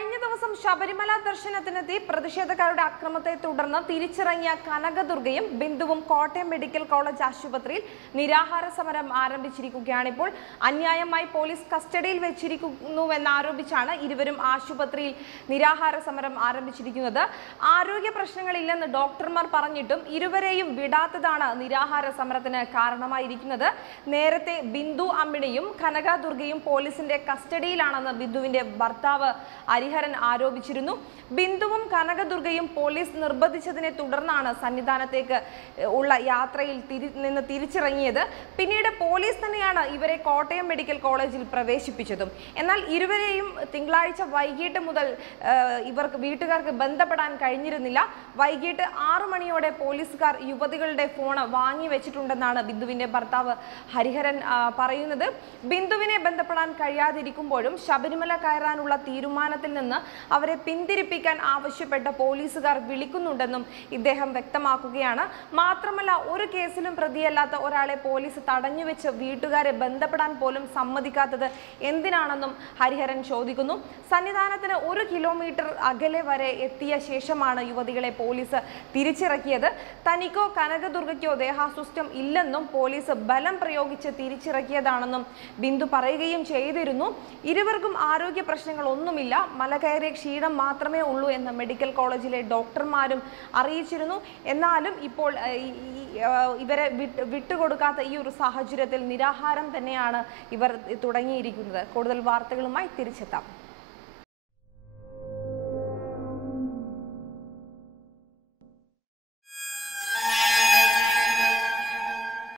കഴിഞ്ഞ ദിവസം ശബരിമല ദർശനത്തിനെത്തി പ്രതിഷേധക്കാരുടെ അക്രമത്തെ തുടർന്ന് തിരിച്ചിറങ്ങിയ കനകദുർഗയും ബിന്ദുവും കോട്ടയം മെഡിക്കൽ കോളേജ് ആശുപത്രിയിൽ നിരാഹാര സമരം ആരംഭിച്ചിരിക്കുകയാണിപ്പോൾ. അന്യായമായി പോലീസ് കസ്റ്റഡിയിൽ വെച്ചിരിക്കുന്നുവെന്നാരോപിച്ചാണ് ഇരുവരും ആശുപത്രിയിൽ നിരാഹാര സമരം ആരംഭിച്ചിരിക്കുന്നത്. ആരോഗ്യ പ്രശ്നങ്ങളില്ലെന്ന് ഡോക്ടർമാർ പറഞ്ഞിട്ടും ഇരുവരെയും വിടാത്തതാണ് നിരാഹാര സമരത്തിന് കാരണമായിരിക്കുന്നത്. നേരത്തെ ബിന്ദു അമ്മിണിയും കനകദുർഗയും പോലീസിന്റെ കസ്റ്റഡിയിലാണെന്ന് ബിന്ദുവിന്റെ ഭർത്താവ് ഹരിഹരൻ ആരോപിച്ചിരുന്നു. ബിന്ദുവും കനകദുർഗയും പോലീസ് നിർബന്ധിച്ചതിനെ തുടർന്നാണ് സന്നിധാനത്തേക്ക് ഉള്ള യാത്രയിൽ തിരി നിന്ന് തിരിച്ചിറങ്ങിയത്. പിന്നീട് പോലീസ് തന്നെയാണ് ഇവരെ കോട്ടയം മെഡിക്കൽ കോളേജിൽ പ്രവേശിപ്പിച്ചതും. എന്നാൽ ഇരുവരെയും തിങ്കളാഴ്ച വൈകിട്ട് മുതൽ ഇവർക്ക് വീട്ടുകാർക്ക് ബന്ധപ്പെടാൻ കഴിഞ്ഞിരുന്നില്ല. വൈകിട്ട് ആറു മണിയോടെ പോലീസുകാർ യുവതികളുടെ ഫോണ് വാങ്ങി വെച്ചിട്ടുണ്ടെന്നാണ് ബിന്ദുവിന്റെ ഭർത്താവ് ഹരിഹരൻ പറയുന്നത്. ബിന്ദുവിനെ ബന്ധപ്പെടാൻ കഴിയാതിരിക്കുമ്പോഴും ശബരിമല കയറാനുള്ള തീരുമാനത്തിൽ നിന്ന് അവരെ പിന്തിരിപ്പിക്കാൻ ആവശ്യപ്പെട്ട പോലീസുകാർ വിളിക്കുന്നുണ്ടെന്നും ഇദ്ദേഹം വ്യക്തമാക്കുകയാണ്. മാത്രമല്ല ഒരു കേസിലും പ്രതിയല്ലാത്ത ഒരാളെ പോലീസ് തടഞ്ഞുവെച്ച് വീട്ടുകാരെ ബന്ധപ്പെടാൻ പോലും സമ്മതിക്കാത്തത് എന്തിനാണെന്നും ഹരിഹരൻ ചോദിക്കുന്നു. സന്നിധാനത്തിന് ഒരു കിലോമീറ്റർ അകലെ വരെ എത്തിയ ശേഷമാണ് യുവതികളെ പോലീസ് തിരിച്ചിറക്കിയത്. തനിക്കോ കനകദുർഗയ്ക്കോ ദേഹാസ്വസ്ഥ്യം ഇല്ലെന്നും പോലീസ് ബലം പ്രയോഗിച്ച് തിരിച്ചിറക്കിയതാണെന്നും ബിന്ദു പറയുകയും ചെയ്തിരുന്നു. ഇരുവർക്കും ആരോഗ്യ പ്രശ്നങ്ങൾ ഒന്നുമില്ല മല കയറിയ ക്ഷീണം മാത്രമേ ഉള്ളൂ എന്ന് മെഡിക്കൽ കോളേജിലെ ഡോക്ടർമാരും അറിയിച്ചിരുന്നു. എന്നാലും ഇപ്പോൾ ഇവരെ വിട്ട് വിട്ടുകൊടുക്കാത്ത ഈ ഒരു സാഹചര്യത്തിൽ നിരാഹാരം തന്നെയാണ് ഇവർ തുടങ്ങിയിരിക്കുന്നത്. കൂടുതൽ വാർത്തകളുമായി തിരിച്ചെത്താം.